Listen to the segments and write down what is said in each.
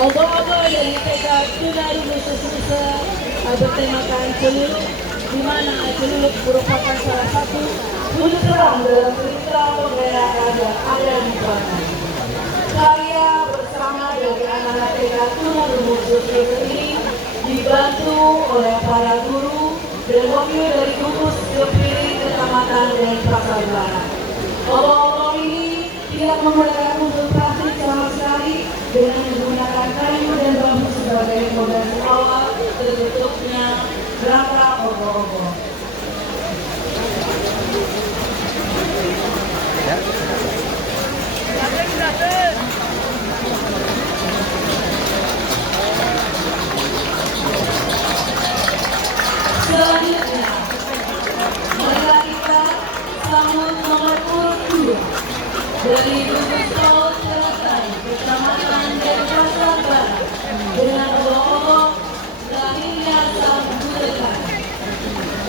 Obo-obo yang kita tunarungu sesusa bertemakan celuluk, di mana celuluk merupakan salah satu wujud terang dalam cerita pengayaan yang ada di sana. Karya bersama dari anak-anak TK tunarungu sesusa ini dibantu oleh para guru dan wakil dari gugus kepiring kecamatan dan pasar Barat. Obo-obo ini tidak menggunakan unsur plastik sama sekali, dengan menggunakan kayu dan bambu sebagai fondasi awal terbentuknya rangka obo-obo. Selanjutnya, mari kita sambut nomor urut 2 dari gugus tol selesai Kecamatan Denpasar Barat dengan obo-obo lahirnya sang budekan.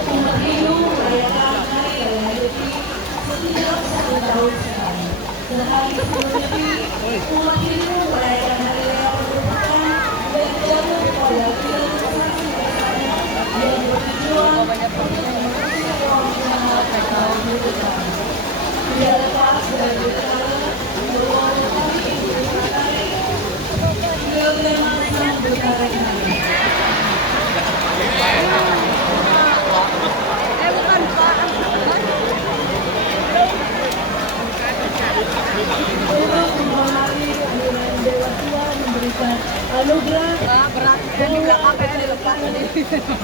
Umat Hindu merayakan Hari Raya Nyepi setiap 1 tahun sekali. Sehari sebelum Nyepi, umat Hindu merayakan Hari Raya Perlupakan dan jatuh kepada filosofi yang bertujuan untuk mengusir orang kaum budekan. Tidak lepas dari berkala berwarna kami mencari problema sang berkarat kami. Untuk menghormati kehadiran Dewa Tua memberikan anugerah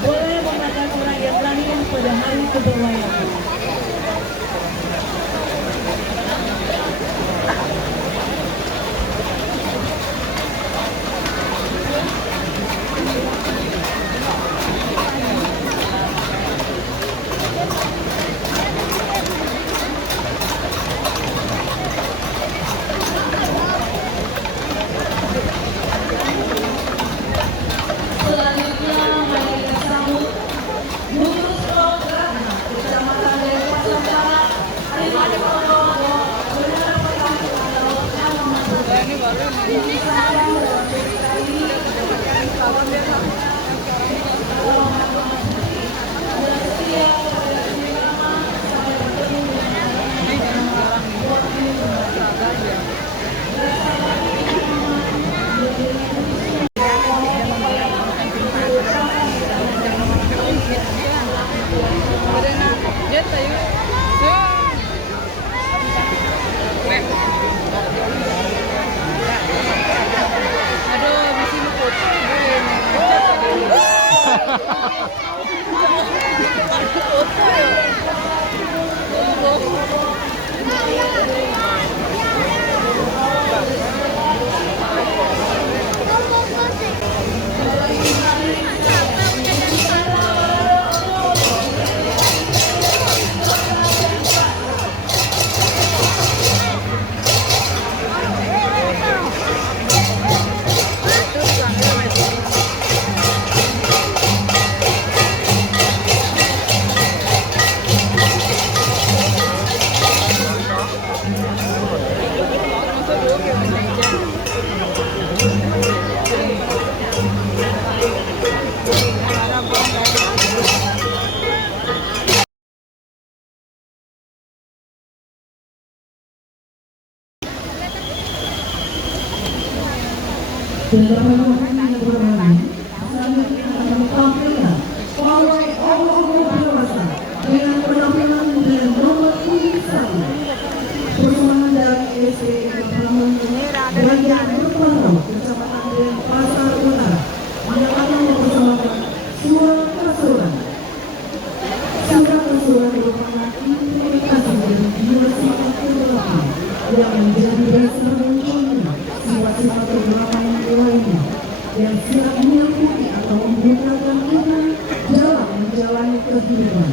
boleh memakan orang yang lahir pada hari keberwayahan. Selanjutnya mari kita sambut gugus tol Kecamatan Denpasar Barat dengan obo-obo benar perkampungan laut yang memanfaatkan ini sayang dalam cerita ini dan setia kepada Sri Rama sampai bertemu dengan wakil bersahabat. yang menjadi dasar munculnya sifat-sifat kegelapan lainnya yang siap mengikuti atau menggunakan kita dalam menjalani kehidupan.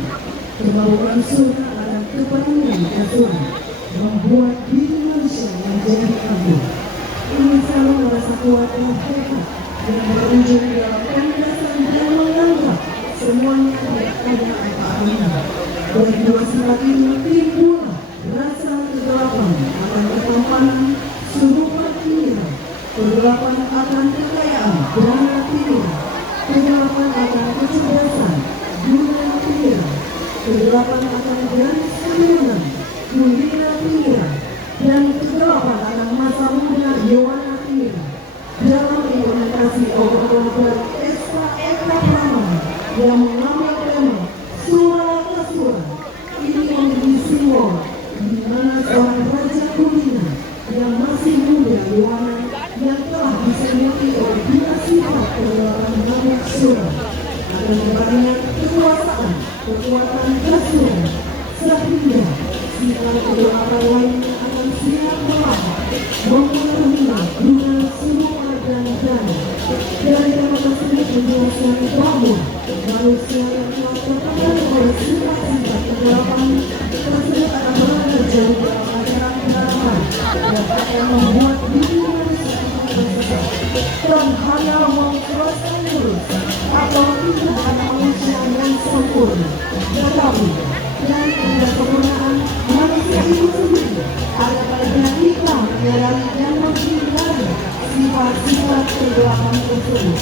Kemauan surga akan kepenuhan surga membuat diri manusia menjadi anggun. Ini selalu merasa kuat dan hebat yang berujung dalam penjelasan dan menganggap semuanya tidak ada apa-apanya. Dari dua sifat ini timbul rasa kegelapan akan ketampanan, serupa pikiran, kegelapan akan kekayaan, dana pikiran, kegelapan akan kecerdasan, dunia pikiran, kegelapan akan garis keturunan, dunia pikiran, dan kegelapan akan masa muda, Yohana pikiran. Dalam implementasi obrolan dari Eka Pramana yang mengambil tema Sura Kasura, ini menjadi simbol di mana seorang raja Kulina yang masih muda, Yohana, yang telah diselimuti oleh dua sifat kegelapan Nabi Sura akan memberikan kekuasaan, kekuatan Kasura, sehingga sifat kegelapan lainnya akan siap melawan, mempengaruhi dengan semua dan dana. Dari kata tersebut menjelaskan bahwa manusia yang telah terpengaruh oleh sifat-sifat kegelapan tersebut akan berada jauh dalam ajaran kegelapan yang akan membuat diri manusia tersesat dan hanya memperolehkan lurus atau tidak ada manusia yang sempurna. Tetapi dari kesempurnaan manusia itu sendiri ada pada kita menyadari dan menghindari sifat-sifat kegelapan tersebut.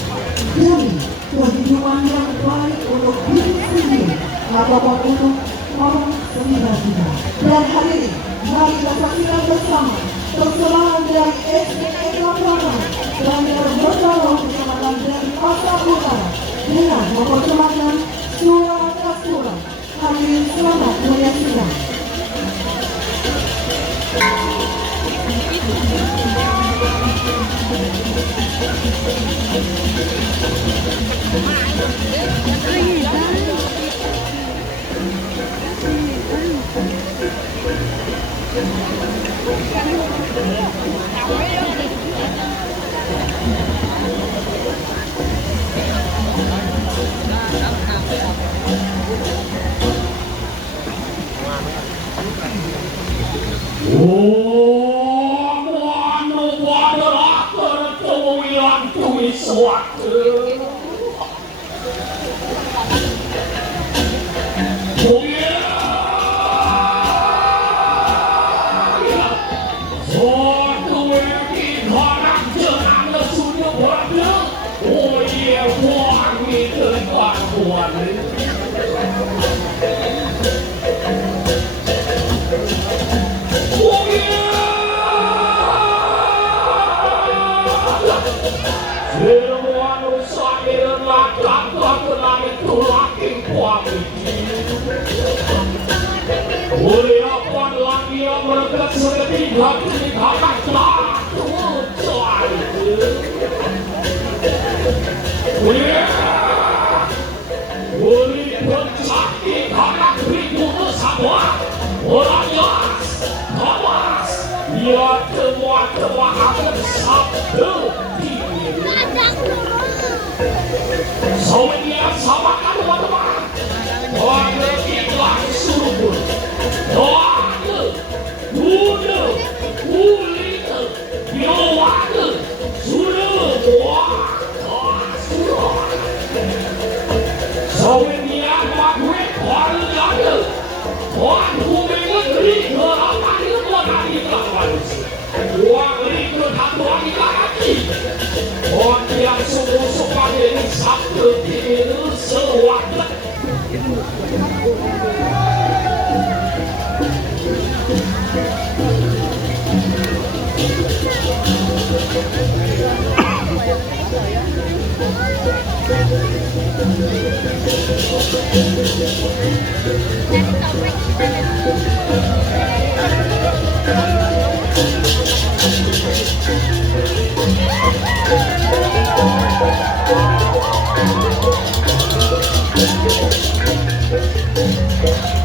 Jadi kehidupan yang baik untuk diri sendiri ataupun untuk orang sekitar kita. Dan hari ini mari kita saksikan bersama persembahyan dari SDA Lapangan dan yang bertolong bersama dari Pasar Utara dengan mempersembahkan Sura Kasura. Hadirin selamat menyaksikan. Thank you.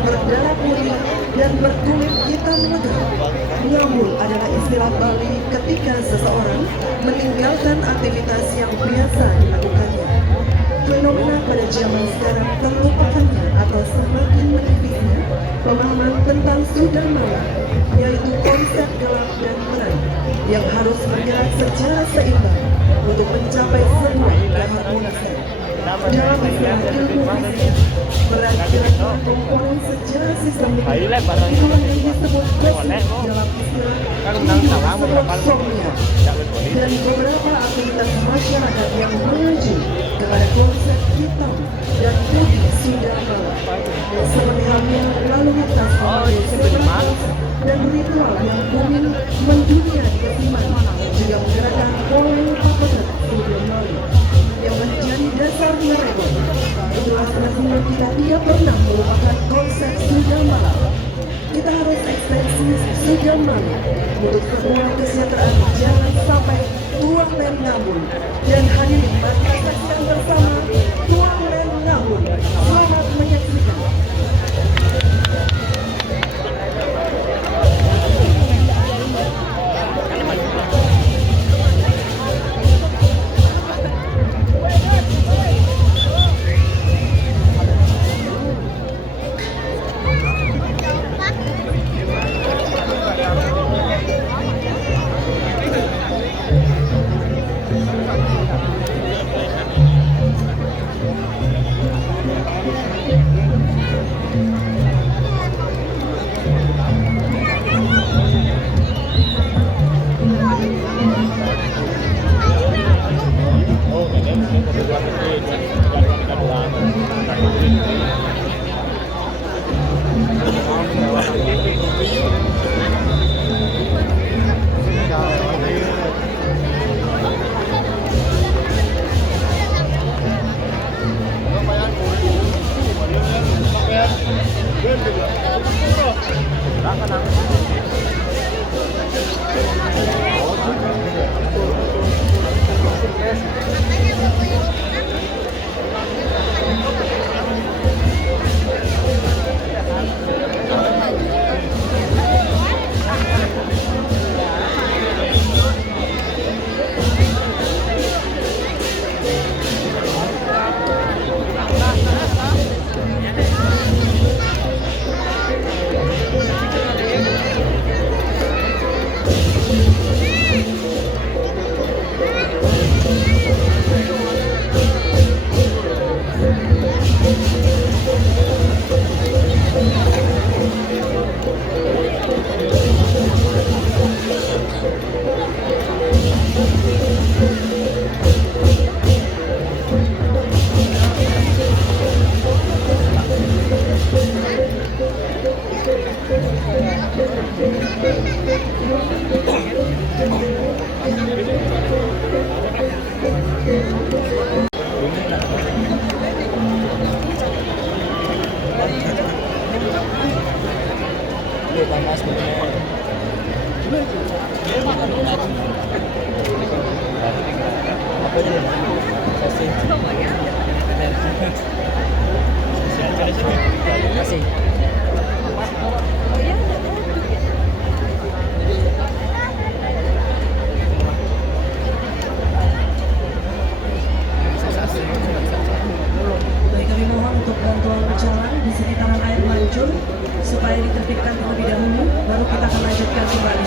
Berdarah putih dan berkulit hitam legam. Ngambul adalah istilah Bali ketika seseorang meninggalkan aktivitas yang biasa dilakukannya. Fenomena pada zaman sekarang terlupakannya atau semakin menipisnya pemahaman tentang Sudamala, yaitu konsep gelap dan terang yang harus bergerak secara seimbang untuk mencapai sebuah keharmonisan. Dalam istilah ilmu fisik, peran gerak komponen secara sistemik itulah yang disebut basic dalam istilah hidup dan beberapa aktivitas masyarakat yang mengacu kepada konsep hitam dan putih Sudamala, seperti halnya lalu lintas dan ritual yang umum mendunia di Kasiman juga menggerakkan oleh papasan Sudamala yang menjadi dasar Cirebon. Itulah sebabnya kita tidak pernah melupakan konsep Sudamala. Kita harus ekstensi Sudamala untuk semua kesejahteraan. Jangan sampai tuang dan ngabul. Dan hadirin mari kita saksikan bersama tuang dan ngabul. Selamat menyaksikan. Baik, kami mohon untuk bantuan berjalan di sekitaran air mancur supaya ditertibkan terlebih dahulu, baru kita akan lanjutkan kembali.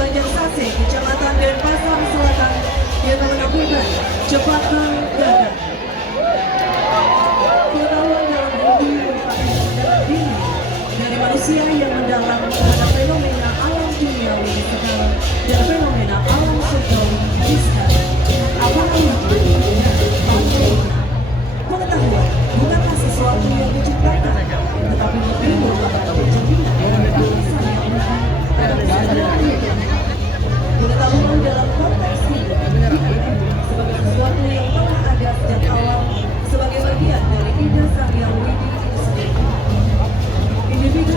Banjarsase, Kecamatan Denpasar Selatan, yang menampilkan Jembatan Gadah. Pengetahuan dalam hobi merupakan kesadaran diri dari manusia yang mendalam terhadap fenomena alam duniawi di sekarang dan fenomena alam surgawi di sekarang. Apalagi pengetahuan bukanlah sesuatu yang diciptakan, tetapi lebih merupakan kejadian dalam kesadaran diri. Pengetahuan dalam konteks ini sebagai sesuatu yang telah ada sejak awal sebagai bagian dari ide Sang Hyang Widi itu sendiri. Individu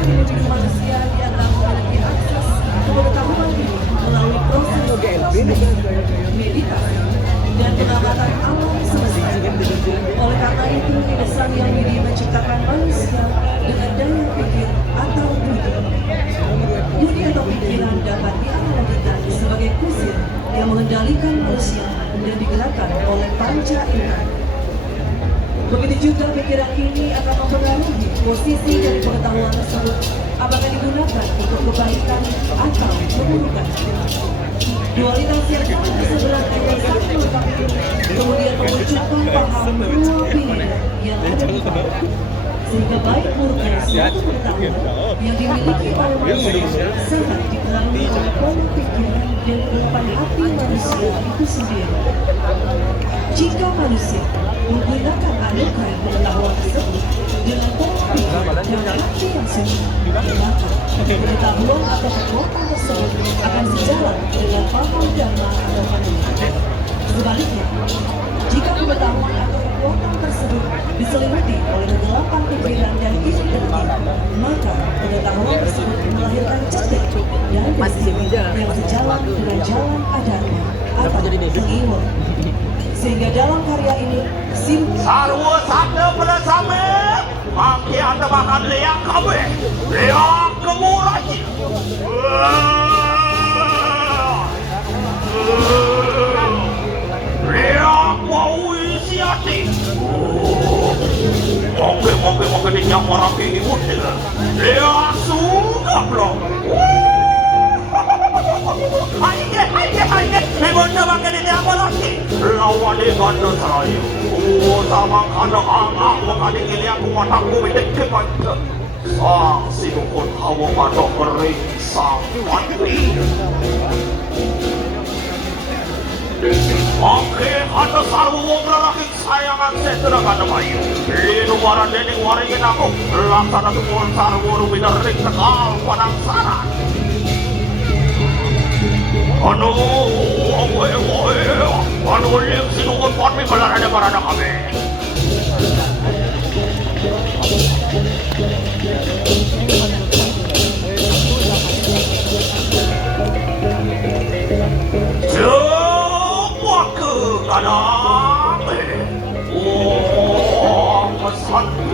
manusia dianggap memiliki akses ke pengetahuan ini melalui proses meditasi dan pengamatan alam semesta. Oleh karena itu, ide Sang Hyang Widi menciptakan manusia dengan daya pikir atau budi. Budi atau pikiran dapat dianalogikan sebagai kusir yang mengendalikan manusia dan digerakkan oleh panca indera. Begitu juga pikiran ini akan mempengaruhi posisi dari pengetahuan tersebut, apakah digunakan untuk kebaikan atau keburukan. Dualitas yang sangat sebelah dengan satu melengkapi ini kemudian memunculkan paham dua pilihan yang ada di bawah. Sehingga baik buruknya suatu pengetahuan yang dimiliki oleh manusia sangat dipengaruhi oleh pola pikir dan ungkapan hati manusia itu sendiri. Jika manusia menggunakan anugerah pengetahuan tersebut dengan pola pikir dan hati yang suci, maka pengetahuan atau kekuatan tersebut akan sejalan dengan paham dhamma atau pandangan. Sebaliknya, jika pengetahuan atau kekuatan tersebut diselimuti oleh kegelapan pikiran dan insting, maka pengetahuan tersebut melahirkan cerdik dan yang sejalan dengan jalan adanya atau tengiwa. Sehingga dalam karya ini, Sarwa sada bersama Maki anda makan leak kabe Leak kemuraji Leak mau isi hati Moga dia yang orang imut Leak suka belum Hai, Bunda makan ini apa lagi? Lawan di kandang saya. Sama kandang angak makan ini aku mataku bedek kepada. Sang sinukun hawa pada kering sang mati. Oke, ada sarwa wong lelaki sayangan setera kada bayu. Linu waran dening waringin aku. Laksana semua sarwa rubina ring tekal padang saran. Anu yang sinukun pot mi belarada barada kami. Semua ke kadang. Oh, santi.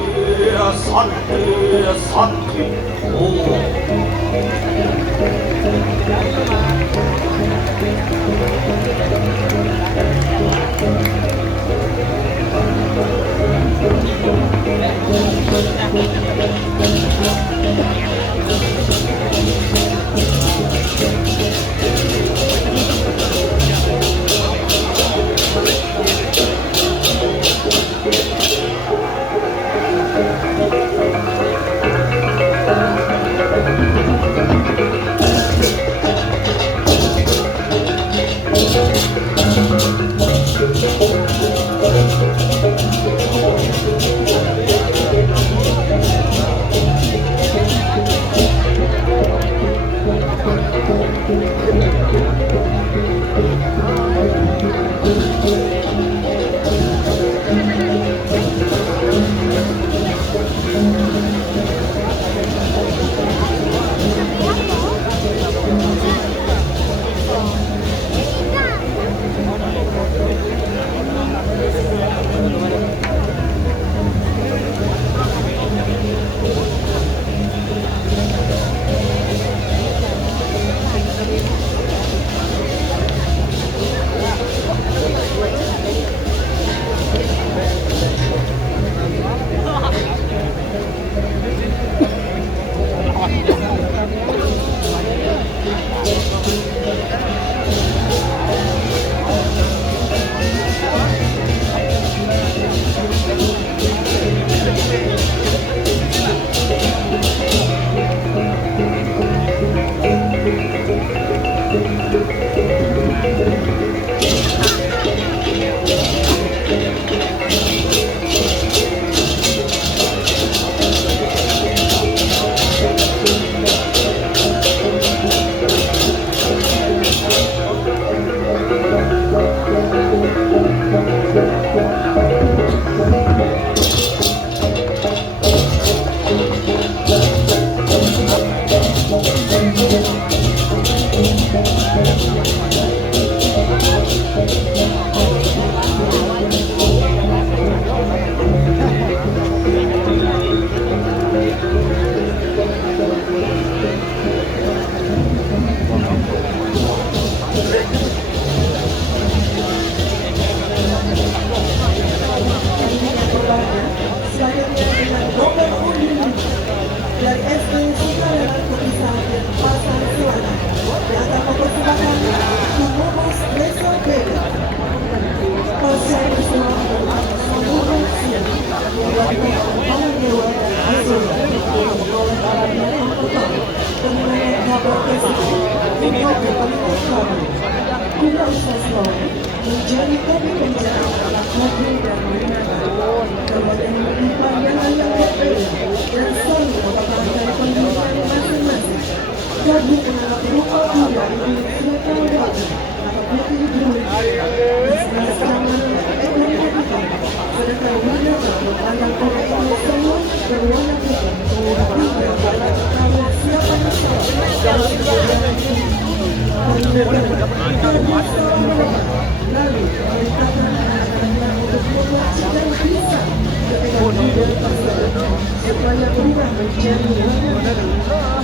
Lalu memerintahkan anak-anaknya untuk mewajibkan bisa ketika kemudian tersebut supaya berubah menjadi wanita.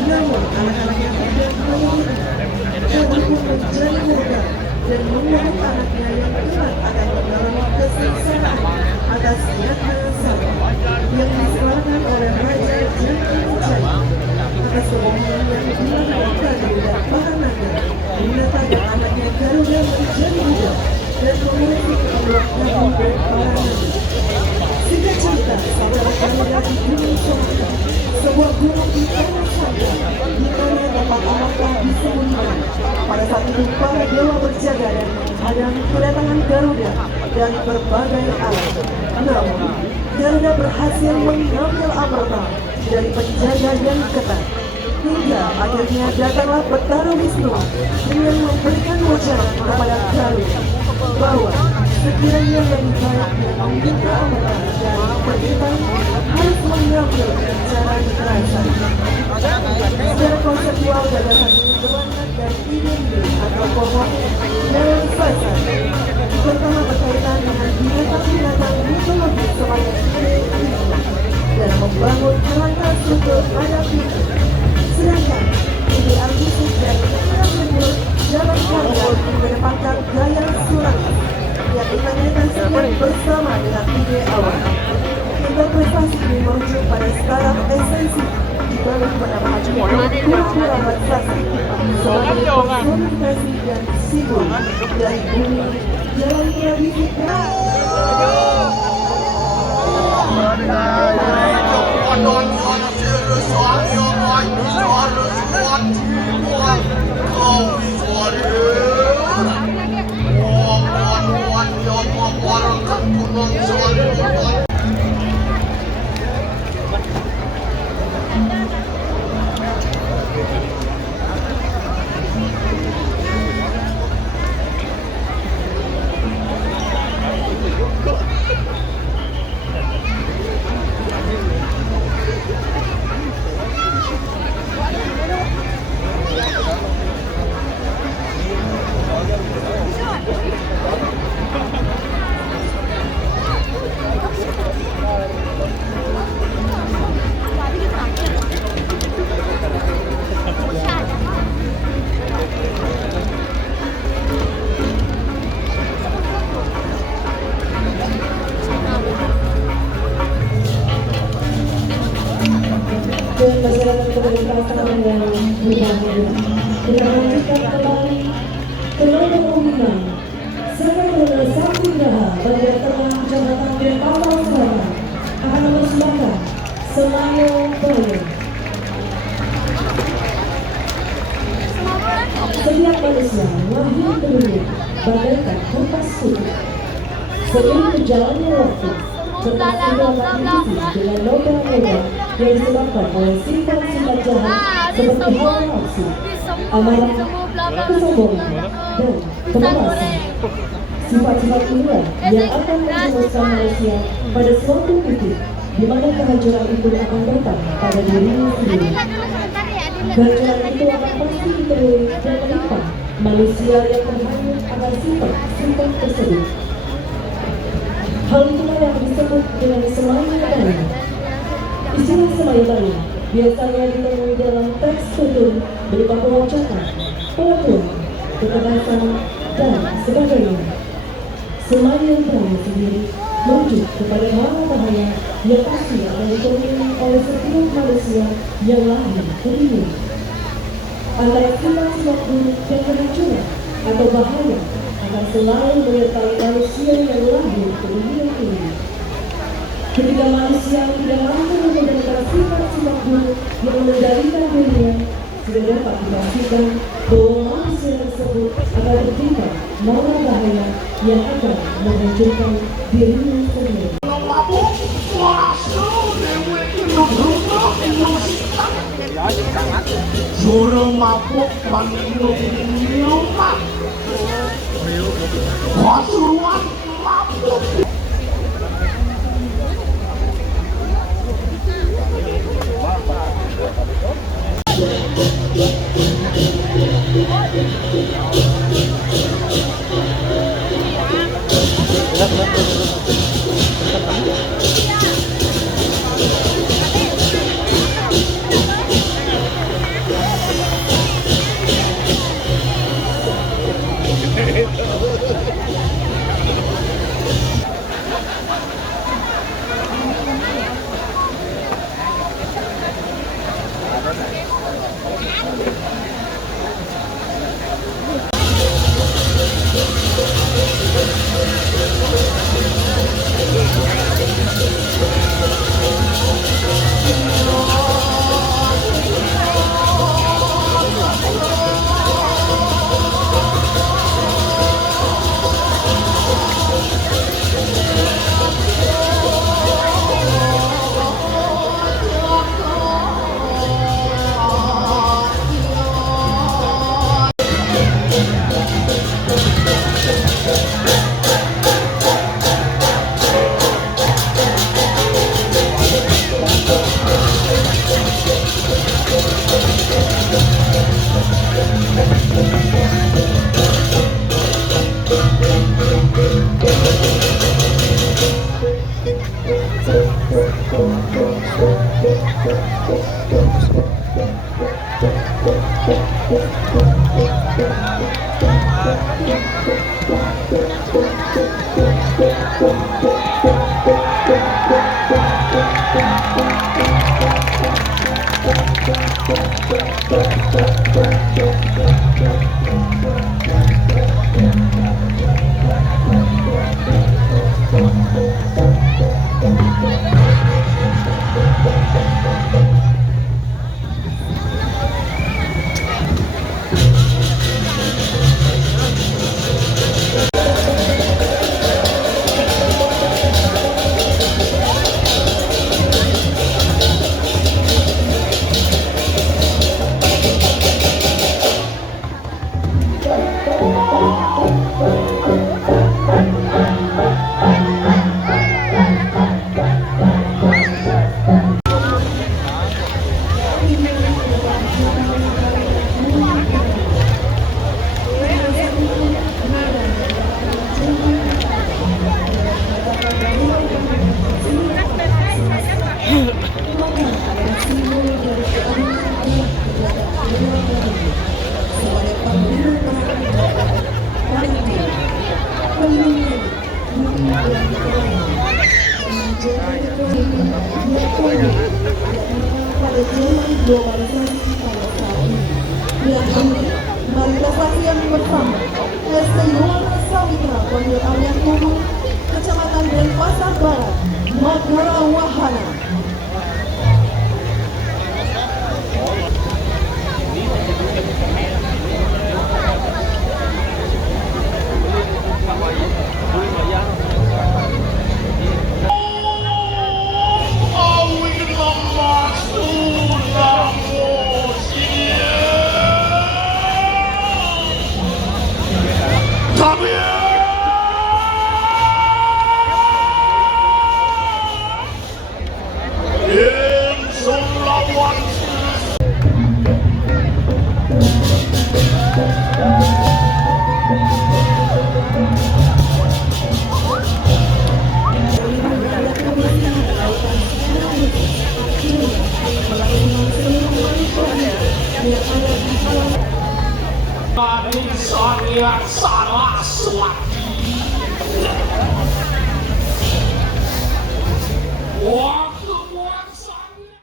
Namun anak-anaknya tidak menginginkan dan pun menjadi murka dan menyuruh anaknya yang kelak akan mengalami kesengsaraan atas niatnya salah yang diselarkan oleh Raja Jaya atas kebohongan yang dilakukan dan Mahananda menetapkan anaknya Garuda menjadi budak dan memiliki keluarga dan para nabi. Singkat cerita, saudara Garuda di Gunung Somata, sebuah gunung di tanah Sanda, di mana tempat anaknya disembunyikan. Pada saat itu para dewa berjaga dan menghadang kedatangan Garuda dari berbagai arah. Namun, Garuda berhasil mengambil Amrita dari penjaga yang ketat. Hingga akhirnya datanglah Betara Wisnu dengan memberikan wajaran kepada Garuda bahwa sekiranya lebih baik dia meminta Amrita dari pengitan harus mengambil cara kekerasan. Secara konseptual gagasan ini berangkat dari ide atau pokok dalam fasa. Pertama berkaitan dengan binatang-binatang mitologis sebagai ide dalam membangun kerangka struktur adaptif. Sedangkan ide artistik dan pikiran timur dalam karya mengedepankan gaya suralis yang dimanifestasikan bersama dengan ide awal. Interpretasi ini merujuk pada staraf esensi di balik penambahan kulturalisasi sebagai personifikasi dan simbol dari bumi dalam tradisi. Dan masyarakat keberkatan yang berbahagia, kita lanjutkan kembali tenaga pembinaan serta dengan satu geraha bagian tengah Jabatan dan Pawang Selatan akan mempersembahkan Semayang Boyo. Setiap manusia lahir ke dunia bagaikan kertas putih. Seiring berjalannya waktu, kertas itu akan diisi dengan logam-logam yang disebabkan oleh sifat-sifat jahat seperti hawa nafsu, amarah, kesombongan, dan kemalasan. Sifat-sifat inilah yang akan menjerumuskan manusia pada suatu titik di mana kehancuran itu akan datang pada dirinya sendiri. Kehancuran itu akan pasti ditemui dan menimpa manusia yang terhanyut akan sifat-sifat tersebut. Hal itulah yang disebut dengan semayang baru. Istilah semayang baru biasanya ditemui dalam teks tutur berupa pewacakan, pelakuan, kekerasan, dan sebagainya. Semayang baru sendiri merujuk kepada mara bahaya yang pasti akan ditemui oleh setiap manusia yang lahir ke dunia. Antara sifat-sifat buruk dan kehancuran atau bahaya akan selalu menyertai manusia yang lahir ke dunia ini. Ketika manusia tidak mampu membedakan sifat-sifat buruk yang mengendalikan dunia, sudah dapat dipastikan bahwa manusia tersebut akan tertimpa mara bahaya yang akan menghancurkan dirinya sendiri. Juru mabuk minum minuman, pasuruan mabuk. Manifestasi yang bersama Estenuan Sawitra Pondok Alian Kubu, Kecamatan Denpasar Barat, Madura Wahana.